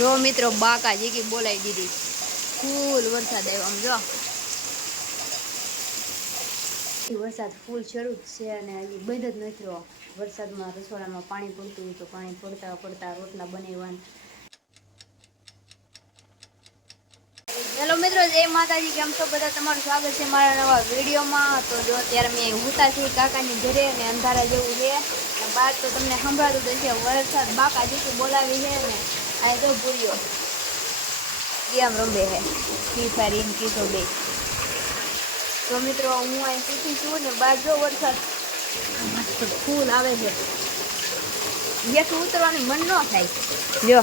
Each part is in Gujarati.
જો મિત્રો બાકા જીકી બોલાવી દીધી ફૂલ વરસાદ આવ્યો આમ જો વરસાદ ફૂલ શરૂ છે અને હજી બંધ જ નથી રહ્યો વરસાદમાં રસોડામાં પાણી પડતું હોય તો પાણી પડતા પડતા રોટલા બનાવવાના હેલો મિત્રો જય માતાજી કેમ છો બધા તમારું સ્વાગત છે મારા નવા વિડીયોમાં તો જો અત્યારે મેં હુતા છે કાકાની ઘરે ને અંધારા જેવું છે અને બહાર તો તમને સંભળાતું તો છે વરસાદ બાકા જીકી બોલાવી છે ને આ જો ભૂર્યો ગેમ રમે છે ફ્રી ફાયર ઇન કીધો બે તો મિત્રો હું અહીં સૂતી છું ને બહાર જો વરસાદ મસ્ત ફૂલ આવે છે બેઠું ઉતરવાનું મન ન થાય જો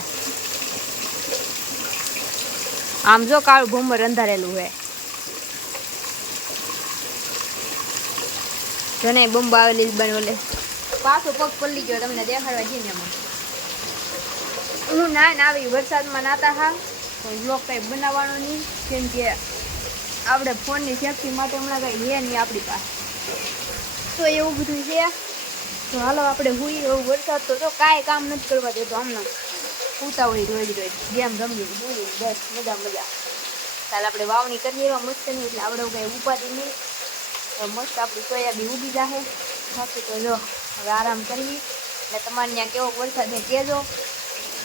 આમ જો કાળું ભમર અંધારેલું હે જો ને બોમ્બ આવેલી બનોલે પાછો પગ પલ્લી ગયો તમને દેખાડવા જઈને એમાં હું ના આવી વરસાદમાં નાતા હા કોઈ બ્લોગ કંઈ બનાવવાનો નહીં કેમ કે આપણે ફોનની સેફટી માટે હમણાં કંઈ હે નહીં આપણી પાસે તો એવું બધું છે તો હાલો આપણે હુઈ એવું વરસાદ તો જો કાંઈ કામ નથી કરવા દેતો હમણાં પૂતા હોય રોજ રોજ ગેમ રમીએ હુઈ બસ મજા મજા કાલે આપણે વાવણી કરીએ એવા મસ્ત નહીં એટલે આપણે કંઈ ઉપાધિ નહીં મસ્ત આપણી સોયાબીન ઉગી જાહે બાકી તો જો હવે આરામ કરવી એટલે તમારે ત્યાં કેવો વરસાદ છે કહેજો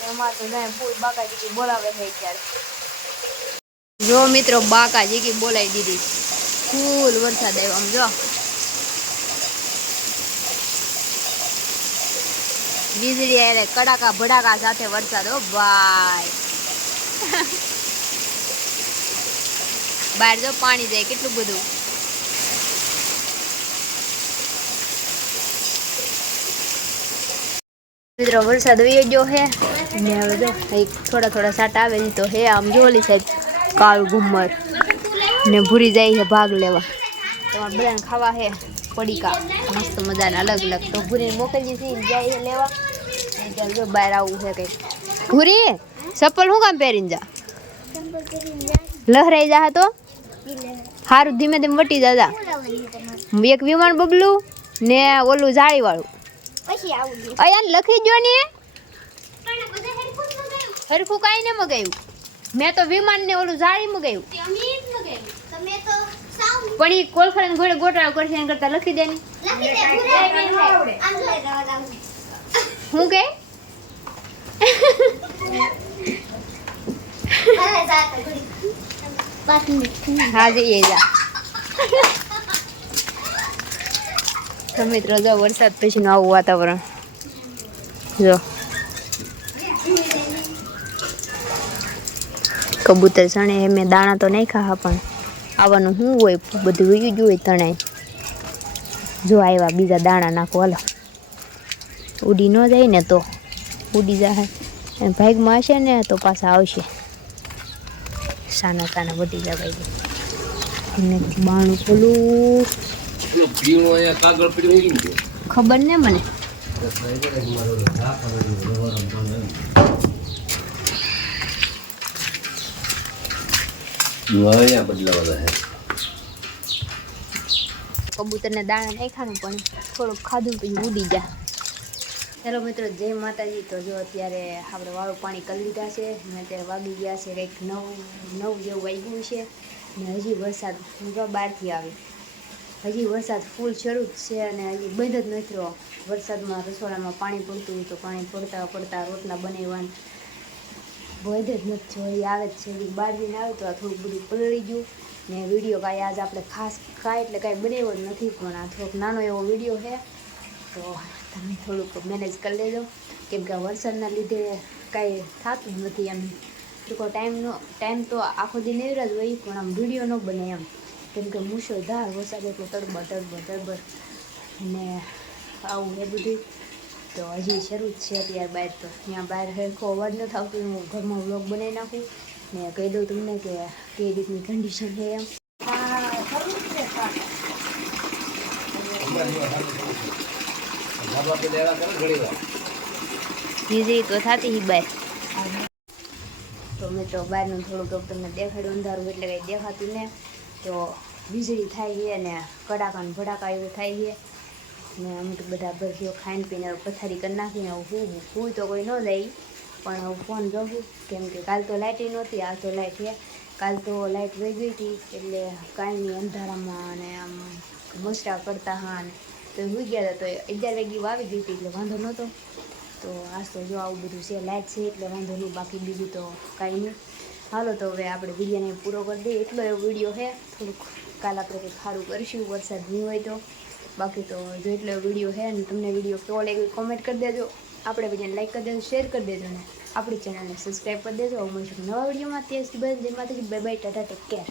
અમારે તો જાય ફૂલ બાકા જીકી બોલાવે છે અત્યારે જો મિત્રો બાકા જીકી બોલાવી દીધી ફૂલ વરસાદ આવ્યો આમ જો વીજળી એટલે કડાકા ભડાકા સાથે વરસાદ હો ભાઈ બહાર જો પાણી જાય કેટલું બધું મિત્રો વરસાદ વયો ગયો હે ને હવે જો થોડા થોડા સાટા આવે તો હે આમ જોલી સાહેબ કાળું ઘુમ્મર ને ભૂરી જાય છે ભાગ લેવા તમારે બધાને ખાવા હે પડીકા મસ્ત મજાના અલગ અલગ તો ભૂરીને મોકલજી છે જાય લેવા જો બહાર આવવું છે કંઈક ભૂરી ચપ્પલ શું કામ પહેરીને જા લહરાઈ જા તો સારું ધીમે ધીમે વટી જા એક વિમાન બબલું ને ઓલું જાળી વાળું અહીંયા લખી જો ને હરખું કાંઈ ને મગાવ્યું મેં તો વિમાન ને ઓલું જાળી મગાવ્યું પણ એ કોલફર ઘોડે ગોટાળો કરશે એના કરતા લખી દે ને હું કે હા જઈએ જા તો મિત્રો જો વરસાદ પછીનું આવું વાતાવરણ જો કબૂતર સણે મેં દાણા તો નહીં ખાવા પણ આવવાનું શું હોય બધું વીગી ગયું હોય તણાય જો આવ્યા બીજા દાણા નાખો હાલો ઉડી ન જાય ને તો ઉડી જાય અને ભાગમાં હશે ને તો પાછા આવશે સાના સાના બધી જગાઈ દે બાણું ખોલું ખબર ને મને કબૂતરને દાણા નહીં ખાનું પણ થોડુંક ખાધું પછી ઉડી જા ચાલો મિત્રો જય માતાજી તો જો અત્યારે આપણે વાળું પાણી કરી લીધા છે અને અત્યારે વાગી ગયા છે કંઈક 9 જેવું વાગ્યું છે ને હજી વરસાદ બહારથી આવે હજી વરસાદ ફૂલ શરૂ જ છે અને હજી બંધ જ નથી રહ્યો વરસાદમાં રસોડામાં પાણી પડતું હોય તો પાણી પડતા પડતા રોટલા બનાવવાના બંધ જ નથી હજી આવે જ છે હજી બહાર જઈને આવે તો આ થોડુંક બધું પલળી ગયું ને વિડીયો કાંઈ આજ આપણે ખાસ કાંઈ એટલે કાંઈ બનાવ્યો જ નથી પણ આ થોડોક નાનો એવો વિડીયો છે તો તમે થોડુંક મેનેજ કરી લેજો કેમ કે વરસાદના લીધે કાંઈ થતું જ નથી એમ ટૂંકો ટાઈમ તો આખો દી નેવરા જ હોય પણ આમ વિડીયો ન બને એમ કેમ કે મૂસળધાર વરસાદ એટલો તડબર અને આવું એ બધું તો હજી શરૂ જ છે અત્યારે બહાર તો ત્યાં બહાર સરખો અવાજ નથી આવતો હું ઘરમાં વ્લોગ બનાવી નાખું ને કહી દઉં તમને કે કઈ રીતની કન્ડિશન છે એમ વીજળી તો થતી બહાર તો મેં તો બહારનું થોડુંક તમને દેખાડ્યું અંધારું એટલે કંઈ દેખાતું ને તો વીજળી થાય છે ને કડાકા ને ભડાકા એવું થાય છે ને અમે તો બધા ભરતીઓ ખાઈને પીને પથારી કરી નાખીને હું તો કોઈ ન જાય પણ હવે ફોન જોઉં કેમ કે કાલ તો લાઇટ નહોતી, આ તો લાઇટ છે. કાલ તો લાઇટ વહી ગઈ હતી એટલે કાંઈ નહીં, અંધારામાં અને આમ મસરા કરતા હા ને તો હોઈ ગયા હતા. તો 11 વાગે આવી ગઈ હતી એટલે વાંધો નહોતો. તો આજ તો જો આવું બધું છે, લાઇટ છે એટલે વાંધો નહીં, બાકી બીજું તો કાંઈ નહીં. હાલો તો હવે આપણે વિડીયોને પૂરો કરી દઈએ. એટલો એવો વિડીયો છે, થોડુંક કાલ આપણે કંઈક સારું કરીશું, વરસાદ નહીં હોય તો. બાકી તો જો એટલો વિડીયો છે અને તમને વિડીયો કેવો લાગ્યો કોમેન્ટ કરી દેજો. આપણે વિડીયોને લાઈક કરી દેજો, શેર કરી દેજો ને આપણી ચેનલને સબસ્ક્રાઈબ કરી દેજો. મળીશું નવા વિડીયોમાં. ત્યાં સુધી જય માતાજી, bye bye, Tata, take care.